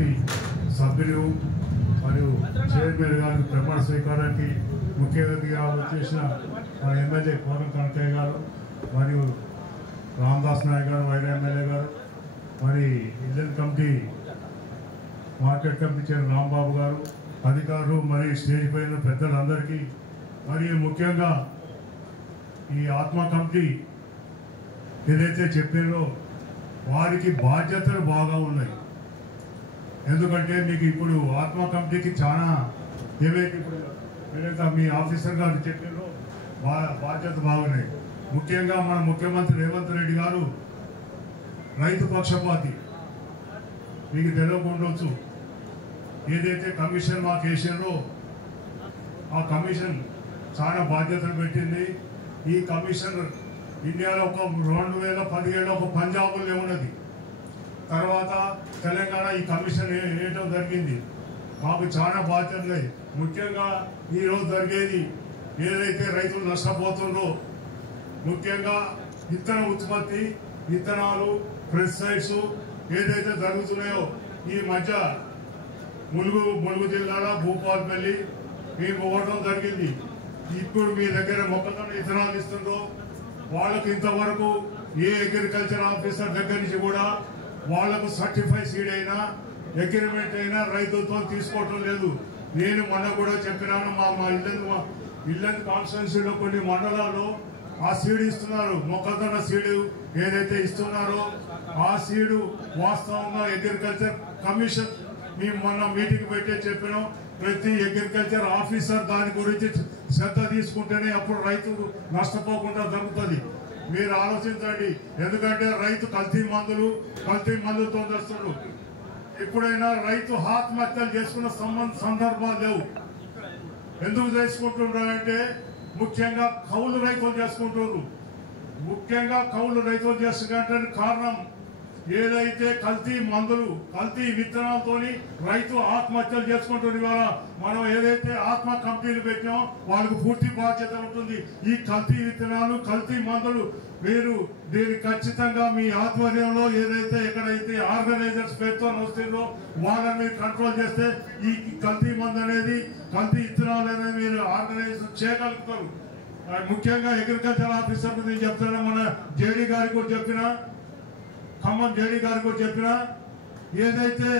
Committee సభ్యులు మరియు chairman గారు ప్రమాణ స్వీకారానికి ముఖ్య అతిథిగా వచ్చేసిన మన ఎమ్మెల్యే కోరం కనకయ్య గారు మరియు రామదాస్ నాయక్ గారు వైరా ఎమ్మెల్యే గారు మరి Indian committee market committee chairman Rambabu గారు అధికారులు మరియు స్టేజ్ పైన పెద్దలందరికీ మరియు ముఖ్యంగా ఈ ఆత్మ కమిటీ ఏదైతే చెప్పారో వారికి బాధ్యతలు బాగా ఉన్నాయి. ఎందుకంటే మీకు ఇప్పుడు ఆత్మ కమిటీకి చాలా ఏవైతే ఇప్పుడు ఏదైతే మీ ఆఫీసర్ గారు చెప్పారో బాధ్యత బాగున్నాయి. ముఖ్యంగా మన ముఖ్యమంత్రి రేవంత్ రెడ్డి గారు రైతు పక్షపాతి. మీకు తెలియకుండొచ్చు, ఏదైతే కమిషన్ మాకు వేసారో ఆ కమిషన్ చాలా బాధ్యతలు పెట్టింది. ఈ కమిషన్ ఇండియాలో ఒక 2017 ఒక పంజాబ్లో ఉన్నది, తర్వాత తెలంగాణ ఈ కమిషన్ వేయడం జరిగింది. మాకు చాలా బాధ్యతలే. ముఖ్యంగా ఈరోజు జరిగేది ఏదైతే రైతులు నష్టపోతుందో, ముఖ్యంగా విత్తన ఉత్పత్తి, విత్తనాలు, పెస్టిసైడ్స్ ఏదైతే జరుగుతున్నాయో ఈ మధ్య ములుగు జిల్లాలో భూపాలపల్లి మేము పోవడం జరిగింది. ఇప్పుడు మీ దగ్గర మొక్కజొన్న విత్తనాలు ఇస్తుందో వాళ్ళకు ఇంతవరకు ఏ అగ్రికల్చర్ ఆఫీసర్ దగ్గర నుంచి కూడా వాళ్లకు సర్టిఫై సీడ్ అయినా అగ్రిమెంట్ అయినా రైతులతో తీసుకోవటం లేదు. నేను మొన్న కూడా చెప్పినాను, మా ఇల్లందు కాన్స్టిట్యున్సీలో కొన్ని మండలాల్లో ఆ సీడ్ ఇస్తున్నారు. మొక్కజొన్న సీడు ఏదైతే ఇస్తున్నారో ఆ సీడు వాస్తవంగా అగ్రికల్చర్ కమిషన్ మేము మొన్న మీటింగ్ పెట్టే చెప్పినాం. ప్రతి అగ్రికల్చర్ ఆఫీసర్ దాని గురించి శ్రద్ధ తీసుకుంటేనే అప్పుడు రైతు నష్టపోకుండా జరుగుతుంది. మీరు ఆలోచించండి. ఎందుకంటే రైతు కల్తీ మందులతో వస్తున్నారు. ఎప్పుడైనా రైతు ఆత్మహత్యలు చేసుకున్న సందర్భాలు లేవు. ఎందుకు చేసుకుంటున్నారంటే ముఖ్యంగా కౌలు రైతులు చేసుకుంటున్నారు. ముఖ్యంగా కౌలు రైతులు చేసుకుంటే కారణం ఏదైతే కల్తీ మందులు, కల్తీ విత్తనాలతోని రైతు ఆత్మహత్యలు చేసుకుంటున్న ఇవాళ మనం ఏదైతే ఆత్మ కంపెనీలు పెట్టినామో వాళ్ళకు పూర్తి బాధ్యత ఉంటుంది. ఈ కల్తీ విత్తనాలు, కల్తీ మందులు మీరు దీన్ని ఖచ్చితంగా మీ ఆధ్వర్యంలో ఏదైతే ఎక్కడైతే ఆర్గనైజర్స్ పేరుతో వస్తుందో వాళ్ళని మీరు కంట్రోల్ చేస్తే ఈ కల్తీ మందు అనేది, కల్తీ విత్తనాలు అనేది మీరు ఆర్గనైజేషన్ చేయగలుగుతారు. ముఖ్యంగా అగ్రికల్చర్ ఆఫీసర్ నేను చెప్తాను, మన జేడీ గారికి కూడా చెప్పినా, ఖమ్మం జేడీ గారికి కూడా చెప్పినా, ఏదైతే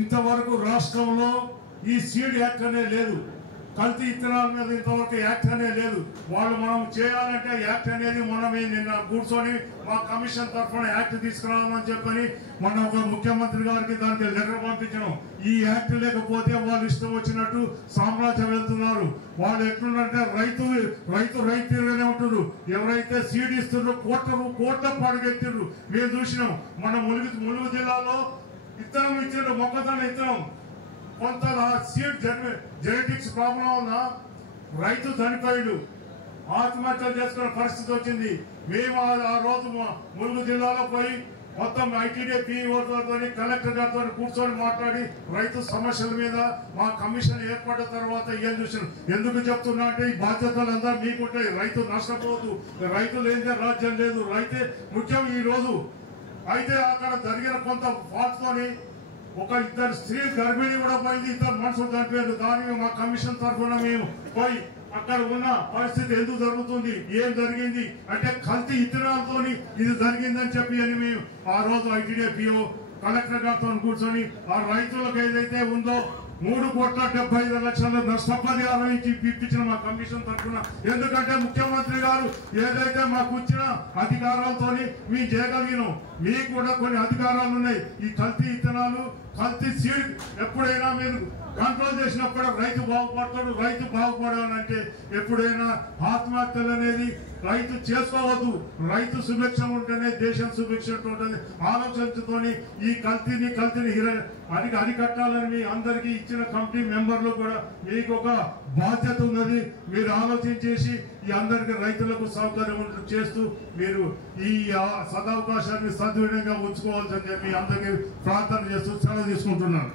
ఇంతవరకు రాష్ట్రంలో ఈ సీడ్ యాక్ట్ అనేది లేదు, కల్తీ ఇత్తనాల మీద ఇంతవరకు యాక్ట్ అనేది లేదు. వాళ్ళు మనం చేయాలంటే యాక్ట్ అనేది మనమే నిన్న కూర్చొని మా కమిషన్ తరఫున యాక్ట్ తీసుకురావాలని చెప్పని మన ఒక ముఖ్యమంత్రి గారికి దానికి లెటర్ పంపించడం. ఈ యాక్ట్ లేకపోతే వాళ్ళు ఇష్టం వచ్చినట్టు సామ్రాజ్యం వెళ్తున్నారు. వాళ్ళు ఎట్లున్నారంటే రైతుగానే ఉంటున్నారు. ఎవరైతే సీడ్ ఇస్తున్నారో కోట్ల పడగెత్తిర్రు. మేము చూసినాం మన ములుగు జిల్లాలో విత్తనం ఇచ్చారు, మొక్కజొన్న విత్తనం. కొంత సీడ్ జెనెటిక్స్ ప్రాబ్లం వల్ల రైతు చనిపోయాడు, ఆత్మహత్యలు చేసుకునే పరిస్థితి వచ్చింది. మేము ఆ రోజు ములుగు జిల్లాలో పోయి మొత్తం ఐటీడీ పీఓతో కలెక్టర్ గారితో కూర్చొని మాట్లాడి రైతు సమస్యల మీద మా కమిషన్ ఏర్పడిన తర్వాత ఏం చూసాను. ఎందుకు చెప్తున్నా అంటే ఈ బాధ్యతలంతా మీకుంటాయి. రైతు నష్టపోదు, రైతు లేనిదే రాజ్యం లేదు, రైతే ముఖ్యం ఈ రోజు. అయితే అక్కడ జరిగిన కొంత ఫాల్ట్తోని ఒక ఇద్దరు స్త్రీ గర్భిణి కూడా పోయింది, ఇద్దరు మనుషులు చనిపోయారు. దానికి మా కమిషన్ తరఫున మేము పోయి అక్కడ ఉన్న పరిస్థితి ఎందుకు జరుగుతుంది, ఏం జరిగింది అంటే కల్తీ ఇత్తనాలతో ఇది జరిగిందని చెప్పి అని మేము ఆ రోజు ఐటీడీ పిఓ కలెక్టర్ గారితో కూర్చొని ఆ రైతులకు ఏదైతే ఉందో 3,75,00,000 నష్టపరిహారం ఇచ్చి ఇప్పించిన మా కమిషన్ తరఫున. ఎందుకంటే ముఖ్యమంత్రి గారు ఏదైతే మాకు ఇచ్చిన అధికారాలతో మేము చేయగలిగినాం. మీకు కూడా కొన్ని అధికారాలు ఉన్నాయి. ఈ కల్తీ ఇత్తనాలు, కల్తీ సీడ్ ఎప్పుడైనా మీరు కంట్రోల్ చేసినప్పుడు రైతు బాగుపడతాడు. రైతు బాగుపడాలంటే ఎప్పుడైనా ఆత్మహత్యలు అనేది రైతు చేసుకోవద్దు. రైతు సుభిక్షం ఉంటేనే దేశం సుభిక్షం ఉంటుంది. ఆలోచనతోని ఈ కల్తీని అరికట్టాలని మీ అందరికీ ఇచ్చిన కమిటీ మెంబర్లు కూడా మీకు ఒక బాధ్యత ఉన్నది. మీరు ఆలోచించేసి ఈ అందరికి రైతులకు సౌకర్యం చేస్తూ మీరు ఈ సదవకాశాన్ని సద్వినియోగంగా ఉంచుకోవాల్సిందే మీ అందరికీ ప్రార్థన చేస్తూ సెలవు తీసుకుంటున్నాను.